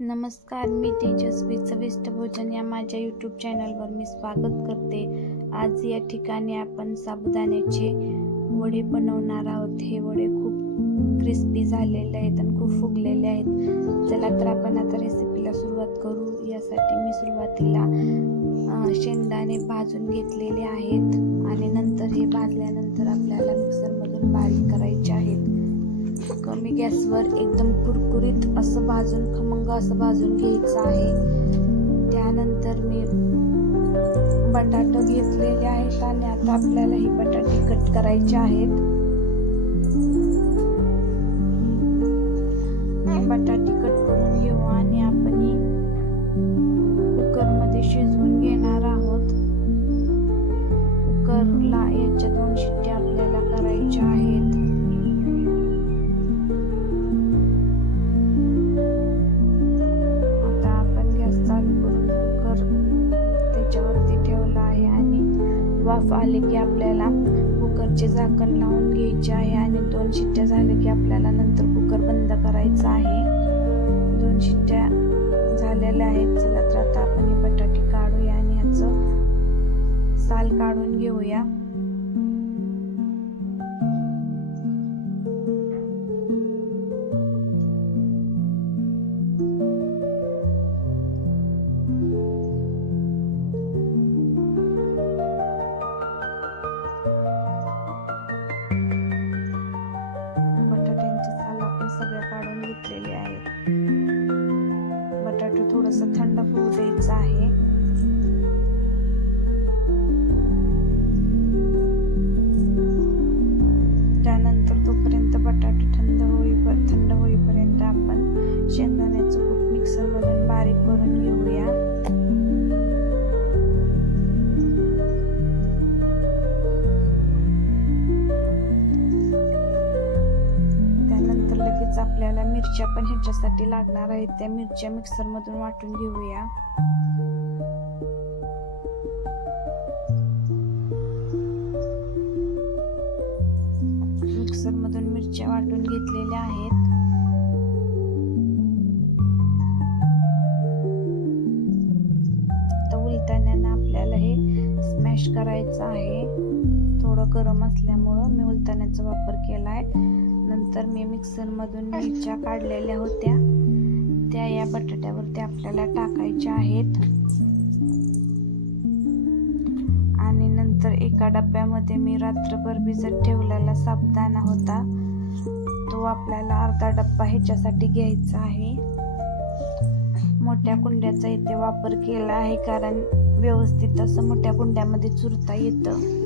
नमस्कार मी तेजस्वी चविष्ट भोजन या माझ्या यूट्यूब चॅनलवर मी स्वागत करते. आज या ठिकाणी आपण साबुदाण्याचे वडे बनवणार आहोत. हे वडे खूप क्रिस्पी झालेले आहेत आणि खूप फुगलेले आहेत. चला तर आपण आता रेसिपीला सुरुवात करू. यासाठी मी सुरुवातीला शेंगदाणे भाजून घेतलेले आहेत आणि कमी गॅसवर एकदम कुरकुरीत असं भाजून खमंग असं भाजून घ्यायचं आहे. त्यानंतर मी बटाटे घेतलेले आहेत आणि आता आपल्याला हे बटाटे कट करायचे आहेत. बटाटे वाफ आले की आपल्याला कुकरचे झाकण लावून घ्यायचे आहे आणि दोन शिट्ट्या झाल्या की आपल्याला नंतर कुकर बंद करायचा आहे. दोन शिट्ट्या झालेल्या आहेत. चला तर आता आपण हे बटाटे काढूया आणि ह्याचं साल काढून घेऊया. मिरच्या पण ह्याच्यासाठी लागणार आहेत. त्या मिरच्या मिक्सरमधून वाटून घेऊया. मिक्सरमधून मिरच्या वाटून घेतलेल्या आहेत. तर आपल्याला हे स्मॅश करायचं आहे. थोडं गरम असल्यामुळं मी उलताण्याचा वापर केला आहे नंतर मी मिक्सरमधून मिरच्या काढलेल्या होत्या. त्या या बटाट्यावरती आपल्याला टाकायच्या आहेत. आणि नंतर एका डब्यामध्ये मी रात्रभर भिजत ठेवलेला साबुदाणा होता. तो आपल्याला अर्धा डब्बा ह्याच्यासाठी घ्यायचा आहे. मोठ्या कुंड्याचा इथे वापर केला आहे कारण व्यवस्थित असं मोठ्या कुंड्यामध्ये चुरता येतं.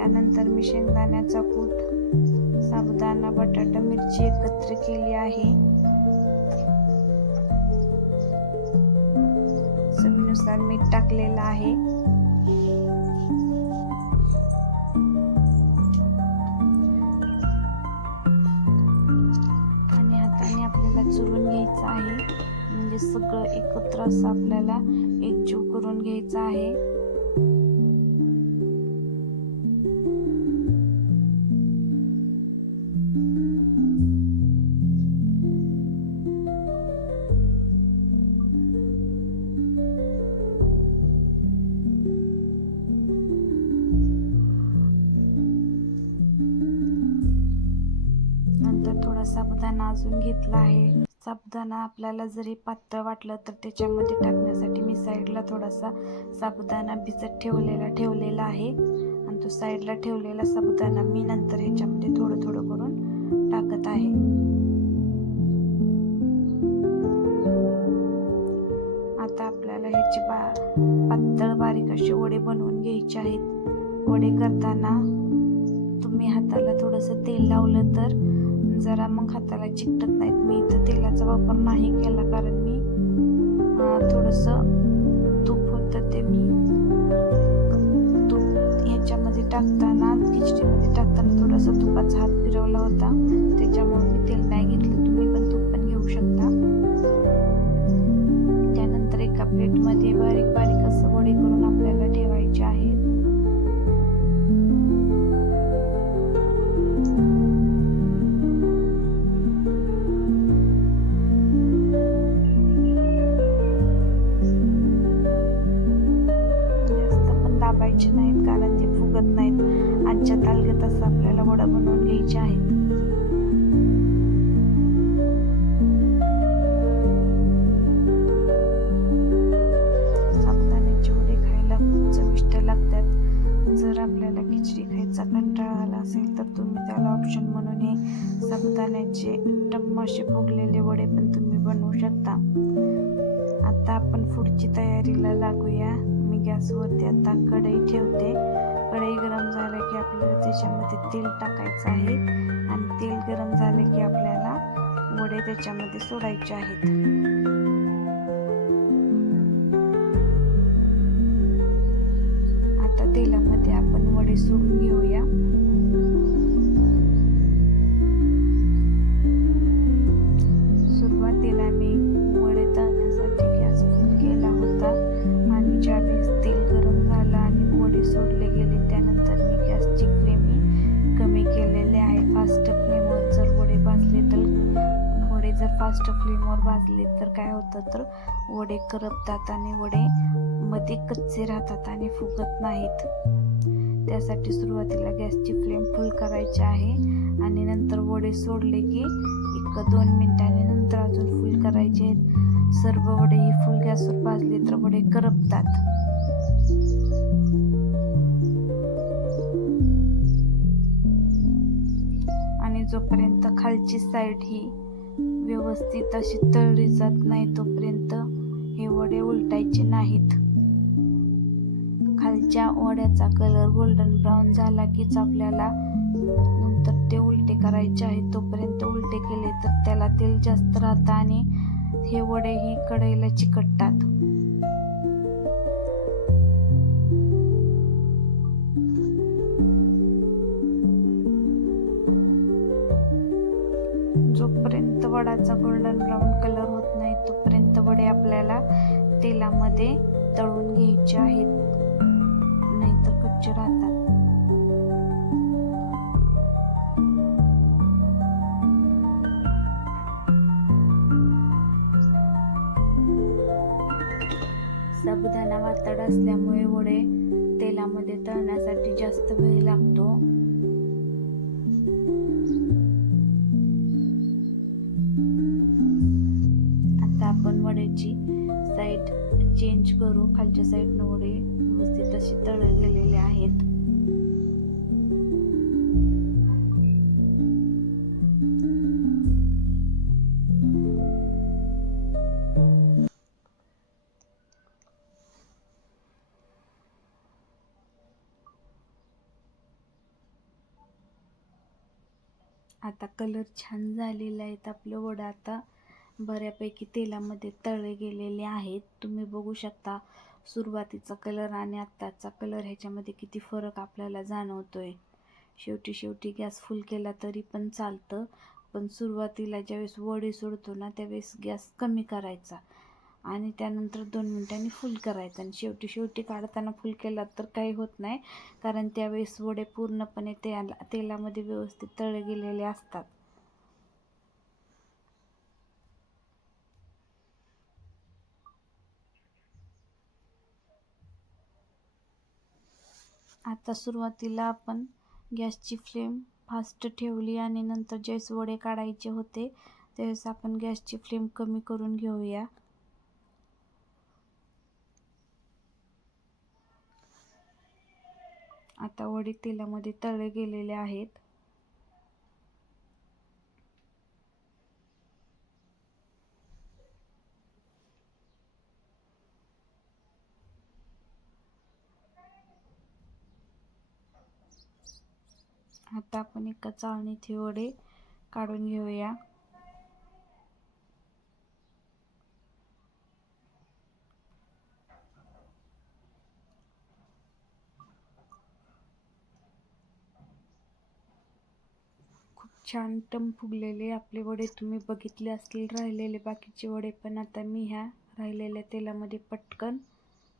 त्यानंतर मी शेंगदाण्याचा कूट साबुदाणा बटाटा मिरची एकत्र केली आहे. चवीनुसार मीठ टाकलेलं आहे. आणि हाताने आपल्याला चुरून घ्यायचं आहे. म्हणजे सगळं एकत्र असं आपल्याला एकजीव करून घ्यायचं आहे. साबुदाणा आपल्याला जरी पातळ वाटलं तर त्याच्यामध्ये टाकण्यासाठी मी साईडला थोडासा साबुदाणा भिजत ठेवलेला ठेवलेला आहे. आणि तो साईडला ठेवलेला साबुदाणा मी नंतर ह्याच्यामध्ये थोडं थोडं करून टाकत आहे. आता आपल्याला ह्याची बा पातळ बारीक असे वडे बनवून घ्यायचे आहेत. वडे करताना तुम्ही हाताला थोडंसं तेल लावलं तर जरा मग हाताला चिकटत नाहीत. मी इथं तेलाचा वापर नाही केला कारण मी थोडंसं तूप होतं ते मी तूप ह्याच्यामध्ये टाकताना खिचडीमध्ये टाकताना थोडासा तुपाचा हात फिरवला होता. त्याच्यामुळे मी तेल नाही घेतलं. तुम्ही पण तूप पण घेऊ शकता. त्यानंतर एका प्लेटमध्ये बारीक बारीक असं वडे करून आपल्याला गोळा बनवून घ्यायचे आहेत. साबुदाण्याचे वडे खायला खूप चविष्ट लागतात. जर आपल्याला खिचडी खायचा कंटाळा आला असेल तर तुम्ही त्याला ऑप्शन साबुदाण्याचे वडे पण तुम्ही बनवू शकता. आपण पुढची तयारीला लागूया. मी गॅसवरती आता कढई ठेवते. कढई गरम झालं की आपल्याला त्याच्यामध्ये तेल टाकायचं आहे. आणि तेल गरम झालं की आपल्याला वडे त्याच्यामध्ये सोडायचे आहेत. आता तेलामध्ये आपण वडे सोडून घेऊ. तर तर वडे करपतात आणि वडे मध्ये कच्चे राहतात आणि फुगत नाहीत. त्यासाठी सुरुवातीला गॅसची फ्लेम फुल करायची आहे आणि नंतर वडे सोडले की एक दोन मिनिटांनी नंतर अजून फुल करायचे आहेत. सर्व वडे ही फुल गॅसवर भाजले तर वडे करपतात. आणि जोपर्यंत खालची साईड ही व्यवस्थित अशी तळली जात नाही तोपर्यंत हे वडे उलटायचे नाहीत. खालच्या वड्याचा कलर गोल्डन ब्राऊन झाला कीच आपल्याला नंतर ते उलटे करायचे आहेत तोपर्यंत उलटे केले तर त्याला तेल जास्त राहतं आणि हे वडे ही कढईला चिकटतात. वडाचा गोल्डन ब्राऊन कलर होत नाही तोपर्यंत वडे आपल्याला तेलामध्ये तळून घ्यायचे आहेत. नाहीतर कच्चे राहतात. साबुदाणा वातड असल्यामुळे वडे तेलामध्ये तळण्यासाठी जास्त वेळ लागतो. आता आपण वड्याची साईड चेंज करू. खालच्या साईडनं वडे व्यवस्थित असे तळ गेलेले आहेत. आता कलर छान झालेला आहेत आपलं वडं. आता बऱ्यापैकी तेलामध्ये तळले गेलेले आहेत. तुम्ही बघू शकता सुरुवातीचा कलर आणि आत्ताचा कलर ह्याच्यामध्ये किती फरक आपल्याला जाणवतो आहे शेवटी शेवटी गॅस फुल केला तरी पण चालतं पण सुरुवातीला ज्यावेळेस वडे सोडतो ना त्यावेळेस गॅस कमी करायचा आणि त्यानंतर दोन मिनटांनी फुल करायचं आणि शेवटी शेवटी काढताना फुल केला तर काही होत नाही कारण त्यावेळेस वडे पूर्णपणे तेला तेलामध्ये व्यवस्थित तळे गेलेले असतात. आता सुरुवातीला आपण गॅसची फ्लेम फास्ट ठेवली आणि नंतर ज्यावेळेस वडे काढायचे होते त्यावेळेस आपण गॅसची फ्लेम कमी करून घेऊया. आता वडे तेलामध्ये तळले गेलेले आहेत. आता आपण एका चाळणीत वडे काढून घेऊया. खूप छान टम फुगलेले आपले वडे तुम्ही बघितले असतील राहिलेले बाकीचे वडे पण आता मी ह्या राहिलेल्या तेलामध्ये पटकन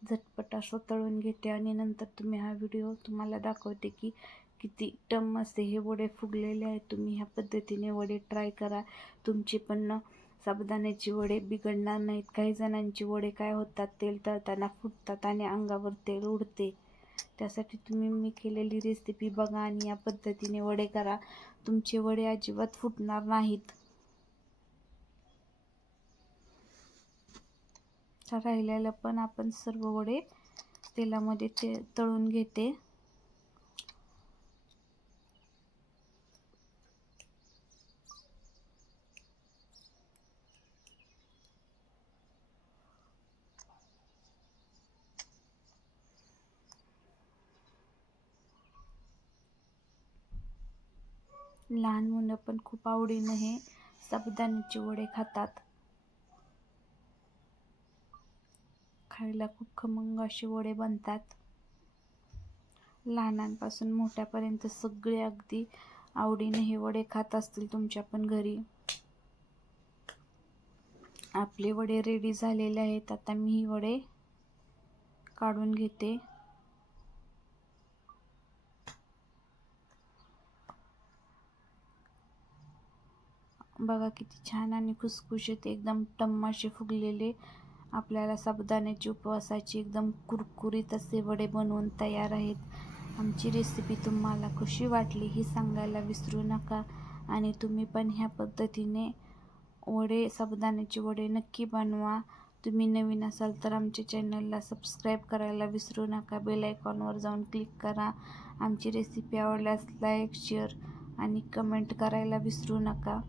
झटपट असं तळून घेते आणि नंतर तुम्ही हा व्हिडिओ तुम्हाला दाखवते की किती टम असते हे वडे फुगलेले आहेत. तुम्ही ह्या पद्धतीने वडे ट्राय करा. तुमची पण साबुदाण्याची वडे बिघडणार नाहीत. काही जणांची वडे काय होतात तेल तळताना फुटतात आणि अंगावर तेल उडते. त्यासाठी तुम्ही मी केलेली रेसिपी बघा आणि या पद्धतीने वडे करा. तुमचे वडे अजिबात फुटणार नाहीत. राहिलेलं पण आपण सर्व वडे तेलामध्ये ते तळून घेते. लहान मुलं पण खूप आवडीनं हे साबुदाण्याचे वडे खातात. खायला खूप खमंग असे वडे बनतात. लहानांपासून मोठ्यापर्यंत सगळे अगदी आवडीने हे वडे खात असतील तुमच्या पण घरी. आपले वडे रेडी झालेले आहेत. आता मी ही वडे काढून घेते. बघा किती छान आणि खुसखुशीत एकदम टम्माशे फुगलेले. आपल्याला साबुदाण्याची उपवासाची एकदम कुरकुरीत असे वडे बनवून तयार आहेत. आमची रेसिपी तुम्हाला कशी वाटली ही सांगायला विसरू नका. आणि तुम्ही पण ह्या पद्धतीने वडे साबुदाण्याचे वडे नक्की बनवा. तुम्ही नवीन असाल तर आमच्या चॅनलला सबस्क्राईब करायला विसरू नका. बेल आयकॉनवर जाऊन क्लिक करा. आमची रेसिपी आवडल्यास लाईक शेअर आणि कमेंट करायला विसरू नका.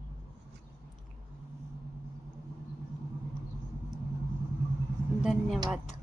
धन्यवाद.